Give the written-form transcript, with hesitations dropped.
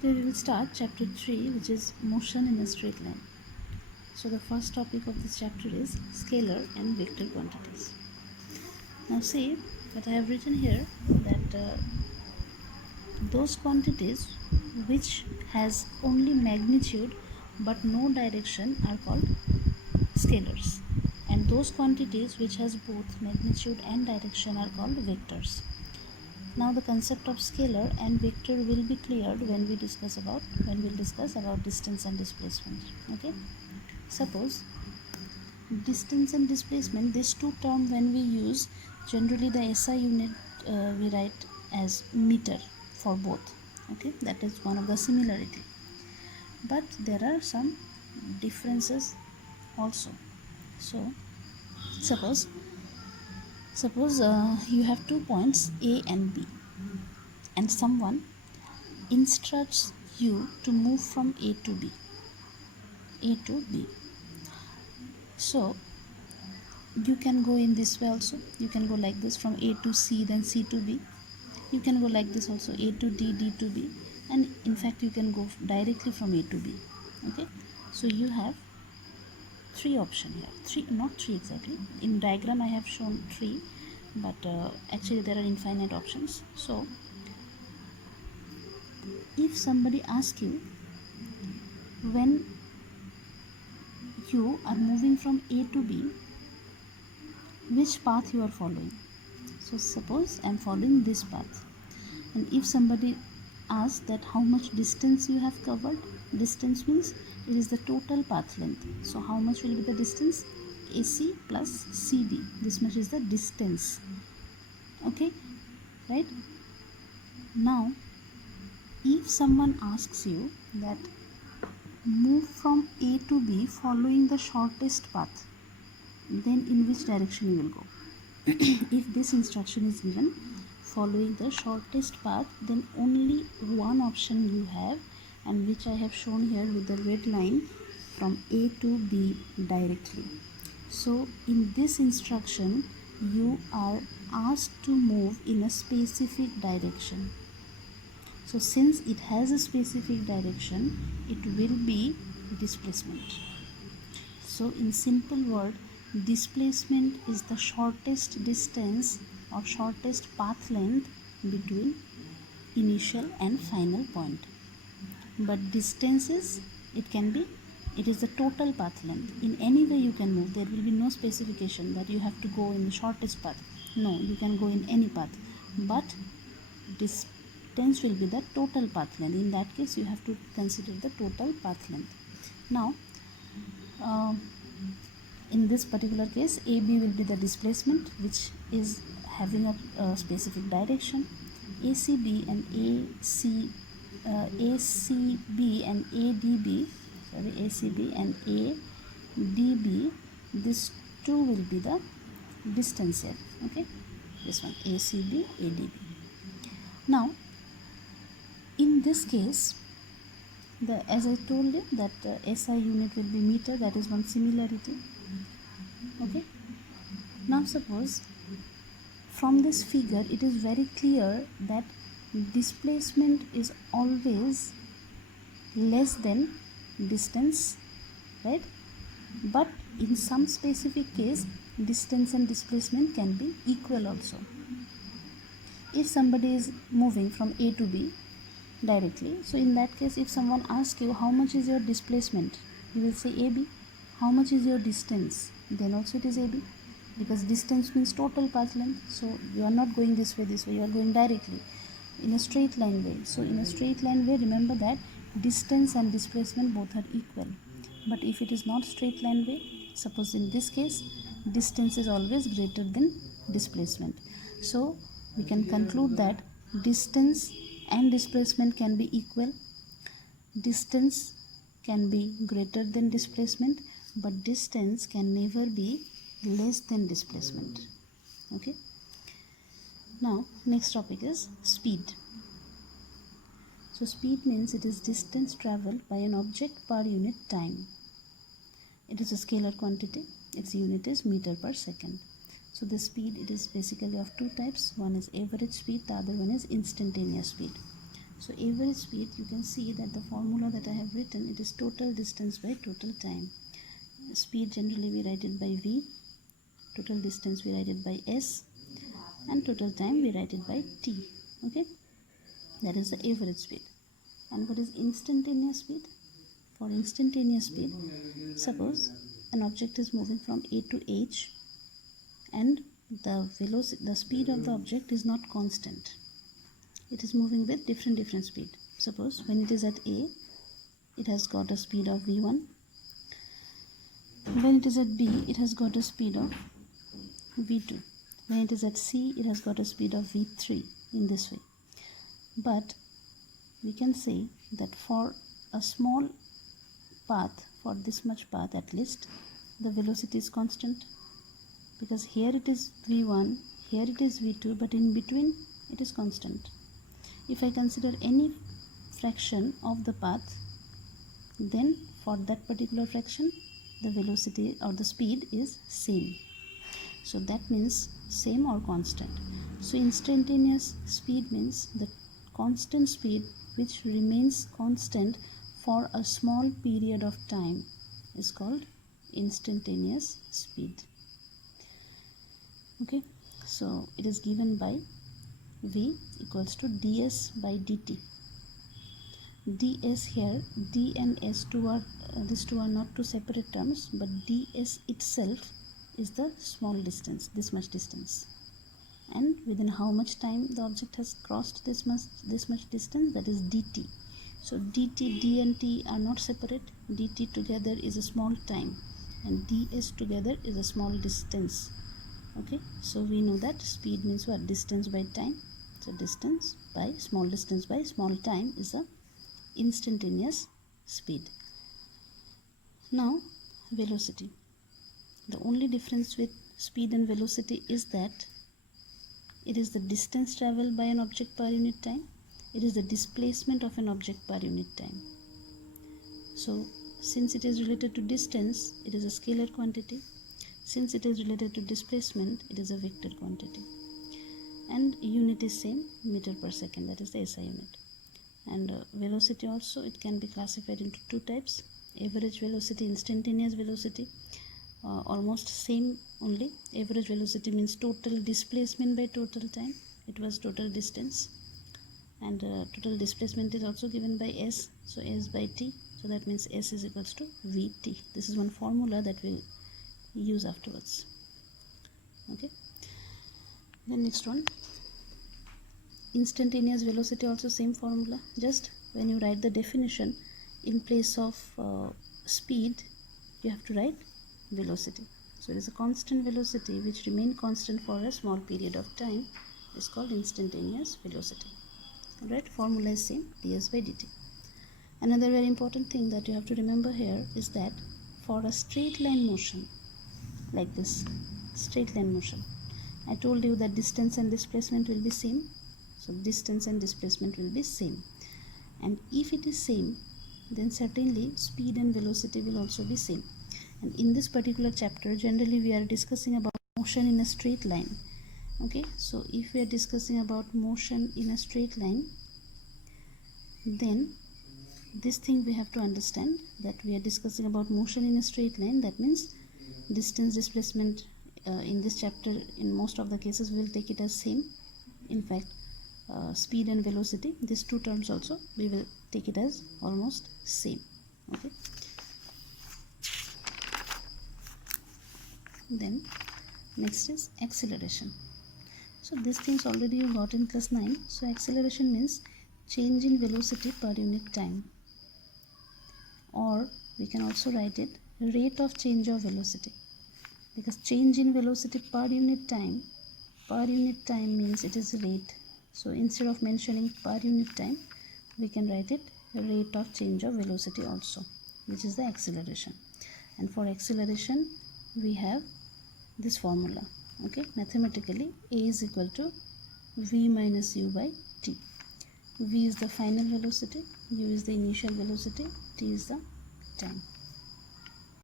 Today we will start chapter 3, which is motion in a straight line. So the first topic of this chapter is scalar and vector quantities. Now see that I have written here that those quantities which has only magnitude but no direction are called scalars, and those quantities which has both magnitude and direction are called vectors. Now the concept of scalar and vector will be cleared when we'll discuss about distance and displacement. Okay, suppose distance and displacement, these two terms when we use, generally the SI unit we write as meter for both. Okay, that is one of the similarity, but there are some differences also. So suppose you have 2 points A and B, and someone instructs you to move from A to B. So you can go in this way also. You can go like this from A to C, then C to B. You can go like this also, A to D, D to B, and in fact you can go directly from A to B. Okay, so you have 3 options here. Not three exactly. In diagram I have shown 3, but actually there are infinite options. So if somebody asks you, when you are moving from A to B, which path you are following? So suppose I am following this path, and if somebody asks that how much distance you have covered, distance means it is the total path length. So how much will be the distance? AC plus CD, this much is the distance. Okay, right? Now if someone asks you that move from A to B following the shortest path, then in which direction you will go? If this instruction is given following the shortest path, then only one option you have, and which I have shown here with the red line, from A to B directly. So in this instruction you are asked to move in a specific direction. So since it has a specific direction, it will be displacement. So in simple word, displacement is the shortest distance or shortest path length between initial and final point. But distances, it is the total path length. In any way you can move. There will be no specification that you have to go in the shortest path. No, you can go in any path, but distance will be the total path length. In that case you have to consider the total path length. Now in this particular case, AB will be the displacement, which is having a specific direction. ACB and ADB, these two will be the distance here. Okay, this one ACB, ADB. Now in this case, as I told you that SI unit will be meter, that is one similarity. Okay, now suppose from this figure it is very clear that displacement is always less than distance, right? But in some specific case, distance and displacement can be equal also. If somebody is moving from A to B directly, so in that case, if someone asks you how much is your displacement, you will say AB. How much is your distance? Then also it is AB, because distance means total path length. So you are not going this way, you are going directly in a straight line way. So in a straight line way, remember that distance and displacement both are equal. But if it is not straight line way, suppose in this case, distance is always greater than displacement. So we can conclude that distance and displacement can be equal. Distance can be greater than displacement, but distance can never be less than displacement. Okay, now next topic is speed. So speed means it is distance traveled by an object per unit time. It is a scalar quantity. Its unit is meter per second. So the speed, it is basically of two types. One is average speed, the other one is instantaneous speed. So average speed, you can see that the formula that I have written, it is total distance by total time. Speed generally we write it by V, total distance we write it by S, and total time we write it by T. Okay, that is the average speed. And what is instantaneous speed? For instantaneous speed, suppose an object is moving from A to H and the speed of the object is not constant. It is moving with different speed. Suppose when it is at A, it has got a speed of V1. When it is at B, it has got a speed of V2. When it is at C, it has got a speed of V3 in this way. But we can say that for a small path, for this much path at least, the velocity is constant, because here it is V1, here it is V2, but in between it is constant. If I consider any fraction of the path, then for that particular fraction the velocity or the speed is same. So that means same or constant. So instantaneous speed means the constant speed which remains constant for a small period of time is called instantaneous speed. Okay, so it is given by V equals to ds by dt. ds here, d and s2 are these two are not two separate terms, but ds itself is the small distance, this much distance, and within how much time the object has crossed this much distance, that is dt. So dt, d and t are not separate. Dt together is a small time and ds together is a small distance. Okay, so we know that speed means what? Distance by time. So distance by small time is the instantaneous speed. Now velocity. The only difference with speed and velocity is that it is the distance traveled by an object per unit time. It is the displacement of an object per unit time. So since it is related to distance, it is a scalar quantity. Since it is related to displacement, it is a vector quantity. And unit is same, meter per second, that is the SI unit. And velocity also, it can be classified into two types: average velocity, instantaneous velocity. Almost same only. Average velocity means total displacement by total time. It was total distance, and total displacement is also given by s, so s by t, so that means s is equals to vt. This is one formula that we'll use afterwards. Okay, the next one, instantaneous velocity, also same formula. Just when you write the definition, in place of speed you have to write velocity. So it is a constant velocity which remain constant for a small period of time is called instantaneous velocity. Alright, formula is same, ds by dt. Another very important thing that you have to remember here is that for a straight line motion like this, straight line motion, I told you that distance and displacement will be same. So distance and displacement will be same, and if it is same, then certainly speed and velocity will also be same. And in this particular chapter, generally we are discussing about motion in a straight line. Okay, so if we are discussing about motion in a straight line, then this thing we have to understand, that we are discussing about motion in a straight line. That means distance, displacement, in this chapter in most of the cases we will take it as same. In fact, speed and velocity, these two terms also we will take it as almost same. Okay, then next is acceleration. So these things already you got in class 9. So acceleration means change in velocity per unit time, or we can also write it rate of change of velocity, because change in velocity per unit time means it is rate. So instead of mentioning per unit time, we can write it rate of change of velocity also, which is the acceleration. And for acceleration we have this formula. Okay, mathematically a is equal to v minus u by t. V is the final velocity, u is the initial velocity, t is the time.